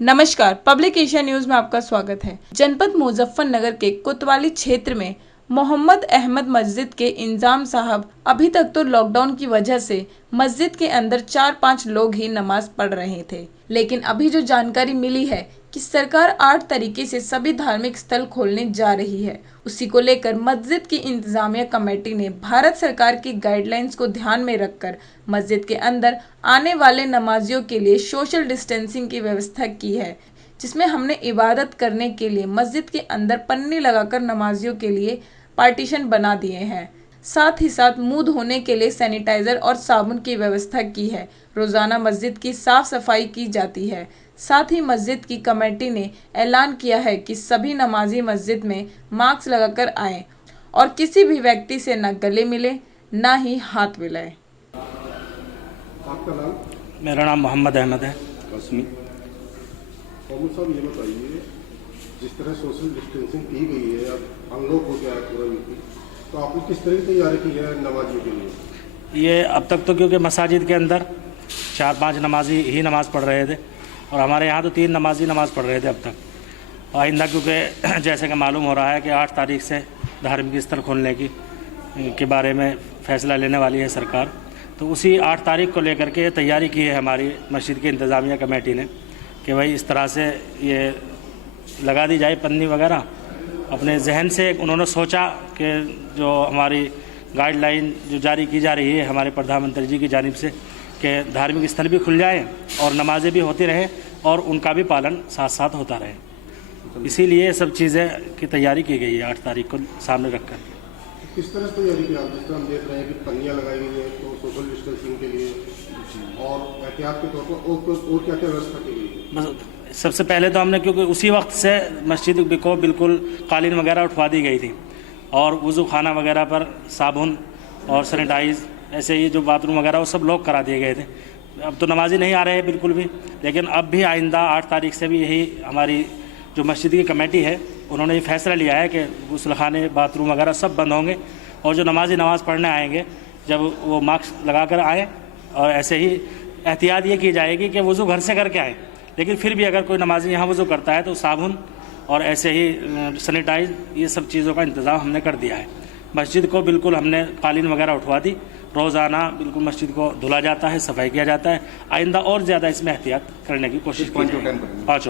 नमस्कार, public Asia news में आपका स्वागत है। जनपद मुजफ्फरनगर के कोतवाली क्षेत्र में मोहम्मद अहमद मस्जिद के इंजाम साहब अभी तक तो लॉकडाउन की वजह से मस्जिद के अंदर 4-5 लोग ही नमाज पढ़ रहे थे, लेकिन अभी जो जानकारी मिली है कि सरकार 8 तरीके से सभी धार्मिक स्थल खोलने जा रही है, उसी को लेकर मस्जिद की इंतजामिया कमेटी ने भारत सरकार की गाइडलाइंस को ध्यान में रखकर मस्जिद के अंदर आने वाले नमाजियों के लिए सोशल डिस्टेंसिंग की व्यवस्था की है, जिसमें हमने इबादत करने के लिए मस्जिद के अंदर पन्नी लगाकर नमाजियों के लिए पार्टीशन बना दिए हैं। साथ ही साथ मुंह धोने के लिए सैनिटाइजर और साबुन की व्यवस्था की है। रोजाना मस्जिद की साफ सफाई की जाती है। साथ ही मस्जिद की कमेटी ने ऐलान किया है कि सभी नमाजी मस्जिद में मास्क लगाकर आएं और किसी भी व्यक्ति से न गले मिले न ही हाथ मिलाएं। आपका नाम? मेरा नाम मोहम्मद अहमद है। रश्मि। मोहम्मद साहब, ये बताइए, जिस तरह सोशल डिस्टेंसिंग की गई है, अब अनलॉक हो गया है पूरा यूपी, तो आपने किस तरह की तैयारी की है नमाजियों के लिए? ये अब तक तो क्योंकि मसाजिद के अंदर 4-5 नमाजी ही नमाज़ पढ़ रहे थे और हमारे यहाँ तो 3 नमाजी नमाज़ पढ़ रहे थे अब तक। आइंदा क्योंकि जैसे कि मालूम हो रहा है कि 8 तारीख से धार्मिक स्थल खोलने के बारे में फ़ैसला लेने वाली है सरकार, तो उसी 8 तारीख को लेकर के तैयारी की है हमारी मस्जिद की इंतज़ामिया कमेटी ने कि भाई इस तरह से ये लगा दी जाए पन्नी वगैरह। अपने जहन से उन्होंने सोचा कि जो हमारी गाइडलाइन जो जारी की जा रही है हमारे प्रधानमंत्री जी की जानिब से कि धार्मिक स्थल भी खुल जाएँ और नमाजें भी होती रहें और उनका भी पालन साथ साथ होता रहे, इसीलिए सब चीज़ें की तैयारी की गई है 8 तारीख को सामने रखकर। किस तरह से तैयारी की आप? जिस तरह हम देख रहे हैं कि पन्नियाँ लगाई गई हैं तो सोशल डिस्टेंसिंग के लिए और एहतियात के तौर पर और क्या क्या व्यवस्था की गई है? बस सबसे पहले तो हमने, क्योंकि उसी वक्त से मस्जिद को बिल्कुल कालीन वगैरह उठवा दी गई थी और वज़ू खाना वगैरह पर साबुन और सैनिटाइज ऐसे ही जो बाथरूम वगैरह वो सब लॉक करा दिए गए थे। अब तो नमाजी नहीं आ रहे हैं बिल्कुल भी, लेकिन अब भी आइंदा 8 तारीख से भी यही हमारी जो मस्जिद की कमेटी है उन्होंने ये फैसला लिया है कि गुस्लखाने बाथरूम वगैरह सब बंद होंगे और जो नमाजी नमाज़ पढ़ने आएंगे जब वो मास्क लगा कर आएँ और ऐसे ही एहतियात ये की जाएगी कि वज़ू घर से करके आएँ, लेकिन फिर भी अगर कोई नमाजी यहाँ वज़ू करता है तो साबुन और ऐसे ही सैनिटाइज ये सब चीज़ों का इंतज़ाम हमने कर दिया है। मस्जिद को बिल्कुल हमने कालीन वगैरह उठवा दी, रोज़ाना बिल्कुल मस्जिद को धुला जाता है, सफाई किया जाता है। आइंदा और ज़्यादा इसमें एहतियात करने की कोशिश की जाएगी। 5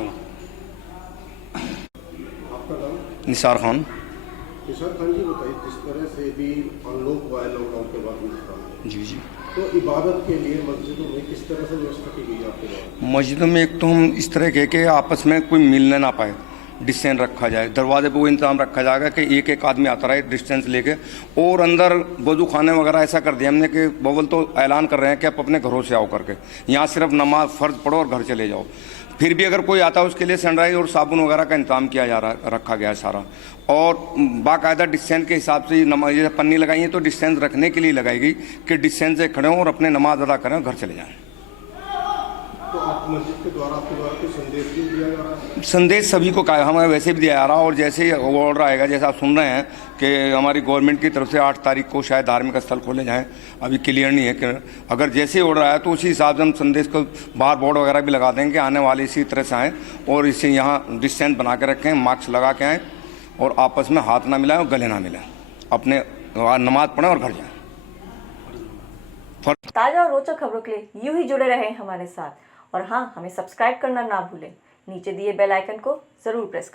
निसार खान। निसार खान जी, बताइए, जिस तरह से भी अनलॉक हुआ है लॉकडाउन के बाद जी जी, तो इबादत के लिए मस्जिदों में किस तरह से व्यवस्था की गई है आपके द्वारा? मस्जिदों में एक तो हम इस तरह के कि आपस में कोई मिलने ना पाए, डिस्टेंस रखा जाए। दरवाजे पे वो इंतजाम रखा जाएगा कि एक आदमी आता रहे डिस्टेंस लेके, और अंदर वजू खाने वगैरह ऐसा कर दिया हमने कि बवल तो ऐलान कर रहे हैं कि आप अपने घरों से आओ करके, यहाँ सिर्फ नमाज फ़र्ज पढ़ो और घर चले जाओ। फिर भी अगर कोई आता है उसके लिए सैनिटाइज और साबुन वगैरह का इंतजाम किया जा रहा, रखा गया है सारा, और बाकायदा डिस्टेंस के हिसाब से नमाज ये पन्नी लगाई है तो डिस्टेंस रखने के लिए लगाई गई कि डिस्टेंस से खड़े हों और अपने नमाज अदा करें और घर चले जाएँ। तो आप मस्जिद के द्वारा आपके द्वारा कोई संदेश भी दिया जा रहा है? संदेश सभी को हमें वैसे भी दिया जा रहा है, और जैसे ही ऑर्डर आएगा, जैसे आप सुन रहे हैं कि हमारी गवर्नमेंट की तरफ से 8 तारीख को शायद धार्मिक स्थल खोले जाएं, अभी क्लियर नहीं है कि अगर जैसे ऑर्डर आया तो उसी हिसाब से हम संदेश को बाहर बोर्ड वगैरह भी लगा देंगे, आने वाले इसी तरह से आएँ और इसे यहाँ डिस्टेंस बना के रखें, मास्क लगा के आएँ और आपस में हाथ ना मिलाएं और गले ना मिलाएं, अपने नमाज पढ़ें और घर जाएँ। ताजा और रोचक खबरों के लिए यूं ही जुड़े रहें हमारे साथ, और हाँ, हमें सब्सक्राइब करना ना भूलें। नीचे दिए बेल आइकन को जरूर प्रेस करें।